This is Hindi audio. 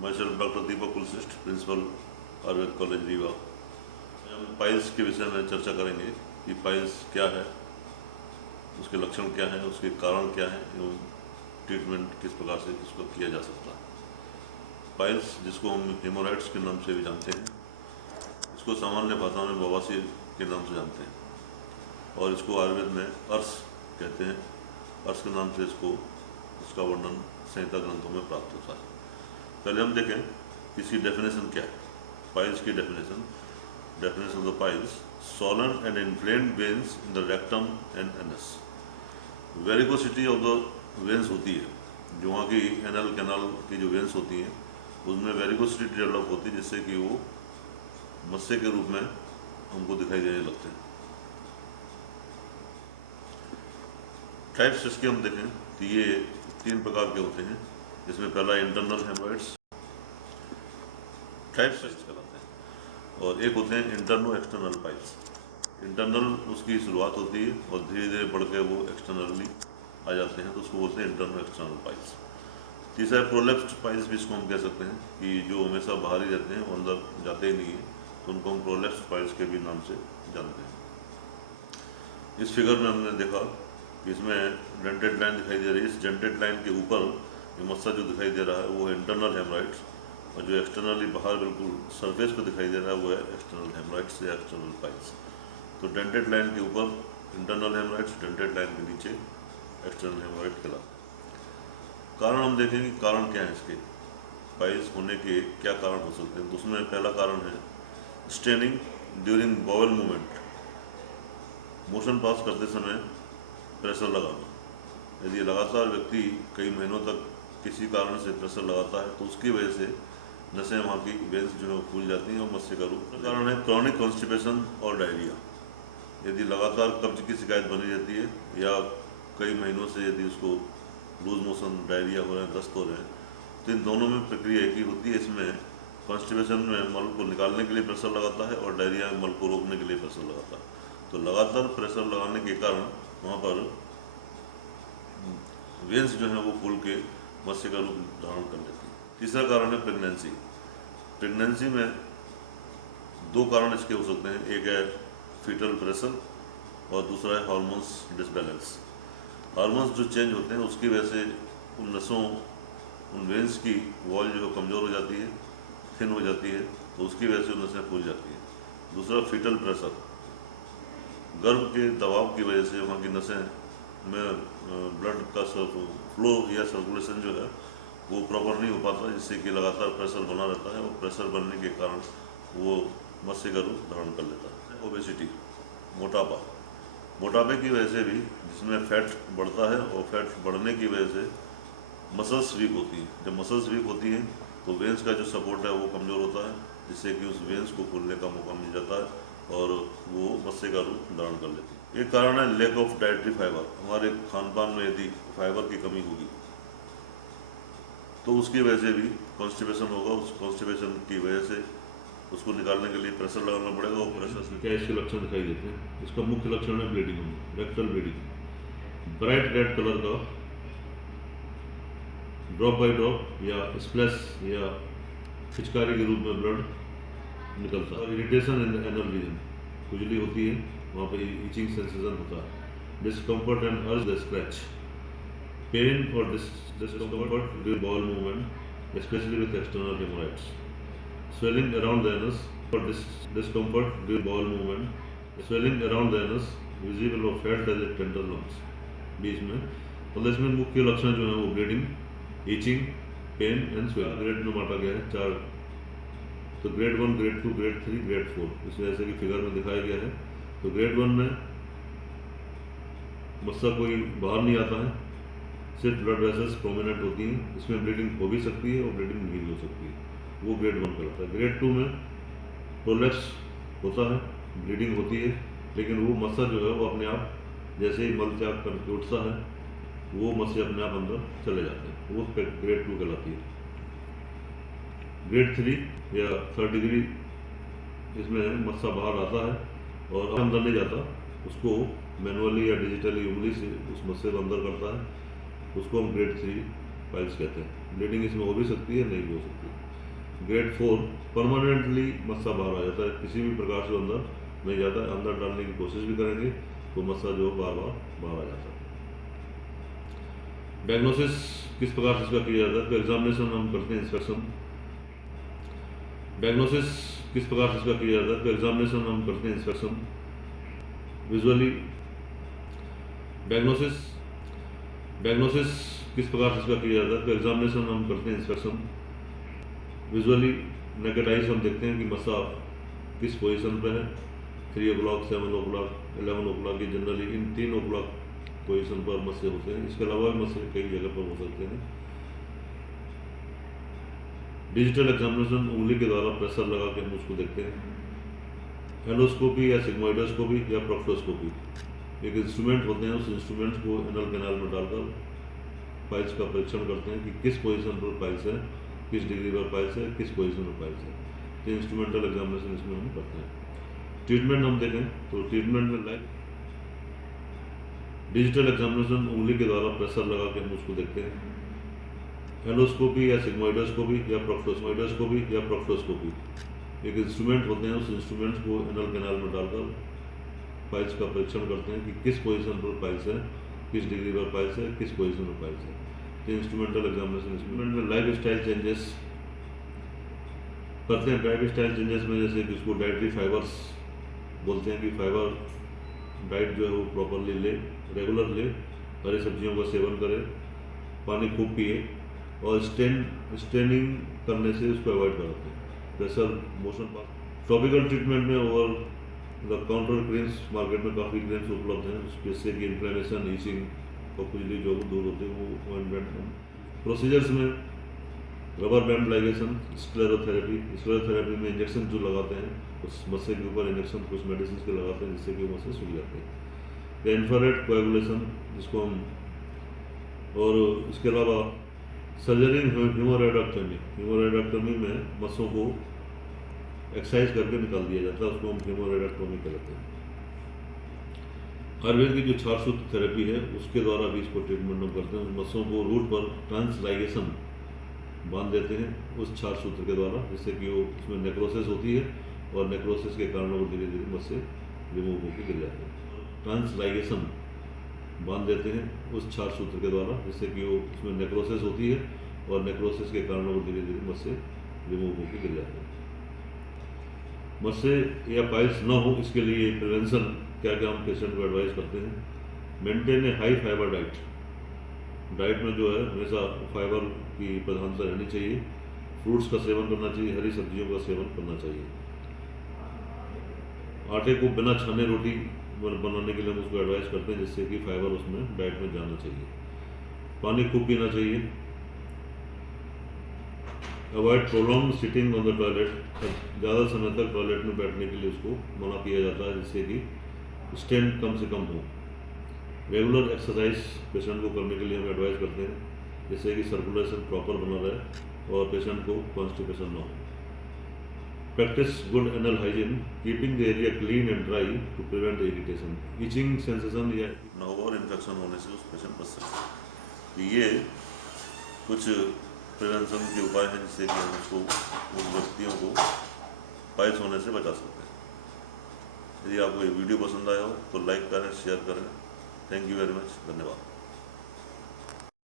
मैं सेल्फ डॉक्टर दीपक कुलश्रेष्ठ, प्रिंसिपल आयुर्वेद कॉलेज रीवा। हम पाइल्स के विषय में चर्चा करेंगे कि पाइल्स क्या है, उसके लक्षण क्या हैं, उसके कारण क्या हैं एवं ट्रीटमेंट किस प्रकार से इसको किया जा सकता है। पाइल्स, जिसको हम हेमोराइड्स के नाम से भी जानते हैं, इसको सामान्य भाषा में बवासीर के नाम से जानते हैं और इसको आयुर्वेद में अर्श कहते हैं। अर्श के नाम से इसका वर्णन संहिता ग्रंथों में प्राप्त होता है। पहले हम देखें कि इसकी डेफिनेशन क्या है। पाइल्स की definition of the piles: swollen and inflamed veins in the rectum and anus। Varicosity of the veins होती है, जो वहाँ की एनल कैनाल की जो वेन्स होती हैं उसमें वेरिकोसिटी डेवलप होती है, जिससे कि वो मस्से के रूप में हमको दिखाई देने लगते हैं। टाइप्स इसके हम देखें तो ये 3 प्रकार के होते हैं, जिसमें पहला इंटरनल हेमोराइड्स टाइप्स कहलाते हैं और एक होते हैं इंटरनो एक्सटर्नल पाइल्स। इंटरनल उसकी शुरुआत होती है और धीरे धीरे बढ़ के वो एक्सटर्नली आ जाते हैं, तो उसको बोलते हैं इंटरनो एक्सटर्नल पाइल्स। तीसरा प्रोलेप्स्ड पाइल्स भी इसको हम कह सकते हैं कि जो हमेशा बाहर ही रहते हैं, वो अंदर जाते ही नहीं है, तो उनको हम प्रोलेप्स्ड पाइल्स के भी नाम से जानते हैं। इस फिगर में हमने देखा कि इसमें डेंटेड लाइन दिखाई दे रही है। इस डेंटेड लाइन के ऊपर ये मस्सा जो दिखाई दे रहा है वो है इंटरनल हेमराइड्स, और जो एक्सटर्नली बाहर बिल्कुल सरफेस पे दिखाई दे रहा है वो है एक्सटर्नल हेमराइड्स या एक्सटर्नल पाइल्स। तो डेंटेड लाइन के ऊपर इंटरनल हेमराइड्स, डेंटेड लाइन के नीचे एक्सटर्नल हेमराइड कहलाता है। कारण हम देखेंगे कारण क्या है इसके, पाइल्स होने के क्या कारण हो सकते हैं। तो उसमें पहला कारण है straining during bowel movement. Motion पास करते समय प्रेशर लगाना। यदि लगातार व्यक्ति कई महीनों तक किसी कारण से प्रेशर लगाता है तो उसकी वजह से नसें, वहाँ की वेन्स जो है फूल जाती हैं और मस्से का रूप। कारण है क्रॉनिक कॉन्स्टिपेशन और डायरिया। यदि लगातार कब्ज की शिकायत बनी रहती है या कई महीनों से यदि उसको लूज मोशन, डायरिया हो रहे हैं, दस्त हो रहे हैं, तो इन दोनों में प्रक्रिया एक ही होती है। इसमें कॉन्स्टिपेशन में मल को निकालने के लिए प्रेशर लगाता है और डायरिया में मल को रोकने के लिए प्रेशर लगाता है। तो लगातार प्रेशर लगाने के कारण वहाँ पर वेन्स जो है वो फूल के मस्से का रूप धारण कर लेती है। तीसरा कारण है प्रेगनेंसी। प्रेगनेंसी में 2 कारण इसके हो सकते हैं, एक है फीटल प्रेशर और दूसरा है हार्मोन्स डिसबैलेंस। हार्मोन्स जो चेंज होते हैं उसकी वजह से उन नसों, उन वेन्स की वॉल जो कमज़ोर हो जाती है, थिन हो जाती है, तो उसकी वजह से नसें फूल जाती हैं। दूसरा फीटल प्रेशर, गर्भ के दबाव की वजह से वहाँ की नसें में ब्लड का फ्लो या सर्कुलेशन जो है वो प्रॉपर नहीं हो पाता, जिससे कि लगातार प्रेशर बना रहता है और प्रेशर बनने के कारण वो मस्से का रूप धारण कर लेता है। ओबेसिटी, मोटापे की वजह से भी, जिसमें फैट बढ़ता है और फैट बढ़ने की वजह से मसल्स वीक होती हैं। जब मसल्स वीक होती हैं तो वेन्स का जो सपोर्ट है वो कमज़ोर होता है, जिससे कि उस वेन्स को फूलने का मौका मिल जाता है और वो मस्से का रूप धारण कर लेती है। एक कारण है लैक ऑफ डाइटरी फाइबर। हमारे खान पान में यदि फाइबर की कमी होगी तो उसकी वजह से भी कॉन्स्टिपेशन होगा। उस कॉन्स्टिपेशन की वजह से उसको निकालने के लिए प्रेशर लगाना पड़ेगा और प्रेशर से क्या इसके लक्षण दिखाई देते हैं। इसका मुख्य लक्षण है ब्लीडिंग होना, rectal bleeding. Bright red colour का ड्रॉप बाय ड्रॉप या स्प्लैश या पिचकारी के रूप में ब्लड निकलता है। इरिटेशन इन एनल रीजन, खुजली होती है, वहाँ पे इचिंग सेंसेशन होता है। Discomfort and urge the scratch, pain और discomfort during bowel movement specially with external hemorrhoids. Swelling around the anus और discomfort during bowel movement. Swelling around the anus visible और felt as a tender lumps बीच में। मतलब इसमें मुख्य लक्षण जो है वो bleeding, itching, pain and swelling. Grade में बांटा गया है 4, तो ग्रेड 1, ग्रेड 2, ग्रेड 3, ग्रेड 4, इस वजह से कि फिगर में दिखाया गया है। तो ग्रेड 1 में मस्सा कोई बाहर नहीं आता है, सिर्फ ब्लड वेसल्स प्रोमिनेंट होती हैं, इसमें ब्लीडिंग हो भी सकती है और ब्लीडिंग नहीं भी हो सकती है, वो ग्रेड 1 कहलाता है। ग्रेड 2 में प्रोलेप्स होता है, ब्लीडिंग होती है, लेकिन वो मस्सा जो है वो अपने आप जैसे ही मल त्याग करके उठता है वो मस्से अपने आप अंदर चले जाते हैं, वो ग्रेड 2 कहलाती है। ग्रेड 3 या 3rd डिग्री, इसमें मस्सा बाहर आता है और अंदर नहीं जाता, उसको मैनुअली या डिजिटली उंगली से उस मस्से को अंदर करता है, उसको हम ग्रेड 3 पाइल्स कहते हैं। ब्लीडिंग इसमें हो भी सकती है, नहीं भी हो सकती है। ग्रेड 4 परमानेंटली मस्सा बाहर आ जाता है, किसी भी प्रकार से अंदर नहीं जाता है। अंदर डालने की कोशिश भी करेंगे तो मस्सा जो बार बार बाहर आ जाता है। डायग्नोसिस किस प्रकार से इसका किया जाता है? तो एग्जामिनेशन हम करते हैं, इंस्पेक्शन। डायग्नोसिस किस प्रकार से इसका किया जाता है? तो एग्जामिनेशन हम करते हैं, इंस्पेक्शन विजुअली। डायग्नोसिस किस प्रकार से इसका किया जाता है? तो एग्जामिनेशन हम करते हैं, इंस्पेक्शन विजुअली। नेकेड आइज हम देखते हैं कि मस्सा किस पोजीशन पे है, 3 o'clock, 7 o'clock, 11 o'clock, ये जनरली इन 3 o'clock पोजीशन पर मस्से होते हैं। इसके अलावा भी मस्से कई जगह पर हो सकते हैं। डिजिटल एग्जामिनेशन उंगली के द्वारा प्रेशर लगा के हम उसको देखते हैं। एंडोस्कोपी या सिग्मोइडोस्कोपी या प्रोक्टोस्कोपी एक इंस्ट्रूमेंट होते हैं, उस इंस्ट्रूमेंट को एनल कैनाल में डालकर पाइल्स का परीक्षण करते हैं कि किस पोजीशन पर पाइल्स है, किस डिग्री पर पाइल्स है, किस पोजीशन पर पाइल्स है। तो इंस्ट्रूमेंटल एग्जामिनेशन इसमें हम करते हैं। ट्रीटमेंट हम देखें तो ट्रीटमेंट में लाइक डिजिटल एग्जामिनेशन उंगली के द्वारा प्रेशर लगा के हम उसको देखते हैं। एंडोस्कोपी या सिग्मोइडोस्कोपी या प्रोक्टोस्कोपी एक इंस्ट्रूमेंट होते हैं, उस इंस्ट्रूमेंट को एनल कैनाल में डालकर पाइल्स का परीक्षण करते हैं कि किस पोजीशन पर पाइल्स है, किस डिग्री पर पाइल्स है, किस पोजीशन पर पाइल्स है। तो इंस्ट्रूमेंटल एग्जामिनेशन इंस्ट्रूमेंट में लाइफ स्टाइल चेंजेस करते हैं। डाइट स्टाइल चेंजेस में जैसे कि उसको डाइटरी फाइबर्स बोलते हैं कि फाइबर डाइट जो है वो प्रॉपरली ले, रेगुलर ले, हरी सब्जियों का सेवन करें, पानी खूब पिए और स्टेनिंग करने से उसको अवॉइड करते हैं। Pressure motion pass. Topical treatment में over the counter creams market में काफ़ी क्रीम्स उपलब्ध हैं, जिससे कि इन्फ्लेमेशन, ईचिंग और खुजली जो दूर होती है वो ऑइंटमेंट। प्रोसीजर्स में रबर बैंड लाइगेशन, स्क्लेरोथेरेपी में इंजेक्शन जो लगाते हैं उस मस्से के ऊपर इंजेक्शन कुछ मेडिसिन के लगाते हैं जिससे कि वो मस्से सूख जाते हैं। या इंफ्रारेड कोएगुलेशन जिसको हम, और इसके अलावा सर्जरी हीमोरेडक्टमी में मस्सों को एक्सरसाइज करके निकाल दिया जाता है, उसको हम हीमोरेडक्टमी कहते हैं। आयुर्वेद की जो 4 सूत्र थेरेपी है उसके द्वारा भी इसको ट्रीटमेंट हम करते हैं। उस मस्सों को रूट पर ट्रांसलाइगेशन बांध देते हैं उस 4 सूत्र के द्वारा, जिससे कि वो उसमें नेक्रोसिस होती है और नेक्रोसिस के कारण वो धीरे धीरे मस्से रिमूव होकर गिर जाते हैं। ट्रांसलाइगेशन बांध देते हैं उस 4 सूत्र के द्वारा, जिससे कि वो उसमें नेक्रोसिस होती है और नेक्रोसिस के कारण वो धीरे धीरे मस्से रिमूव होकर गिर जाते हैं। मस्से या पाइल्स ना हो इसके लिए प्रिवेंशन क्या क्या हम पेशेंट को एडवाइस करते हैं। मेंटेन ए हाई फाइबर डाइट में जो है हमेशा फाइबर की प्रधानता रहनी चाहिए। फ्रूट्स का सेवन करना चाहिए, हरी सब्जियों का सेवन करना चाहिए। आटे को बिना छाने रोटी बनाने के लिए हम उसको एडवाइस करते हैं, जिससे कि फाइबर उसमें डाइट में जाना चाहिए। पानी खूब पीना चाहिए। Avoid prolong sitting on the toilet, ज़्यादा समय तक टॉयलेट में बैठने के लिए उसको मना किया जाता है, जिससे कि स्टेन कम से कम हो। रेगुलर एक्सरसाइज पेशेंट को करने के लिए हम एडवाइस करते हैं, जिससे कि सर्कुलेशन प्रॉपर बना रहे और पेशेंट को कॉन्स्टिपेशन ना हो। Practice good anal hygiene, keeping the area clean and dry to prevent irritation, itching sensation या ना हो और इन्फेक्शन होने से उस पेशेंट बच सकते हैं। ये कुछ प्रिवेंशन के उपाय हैं जिससे कि हम उसको, उन व्यक्तियों को पाइल्स होने से बचा सकते हैं। यदि आपको ये वीडियो पसंद आया हो तो लाइक करें, शेयर करें। थैंक यू वेरी मच, धन्यवाद।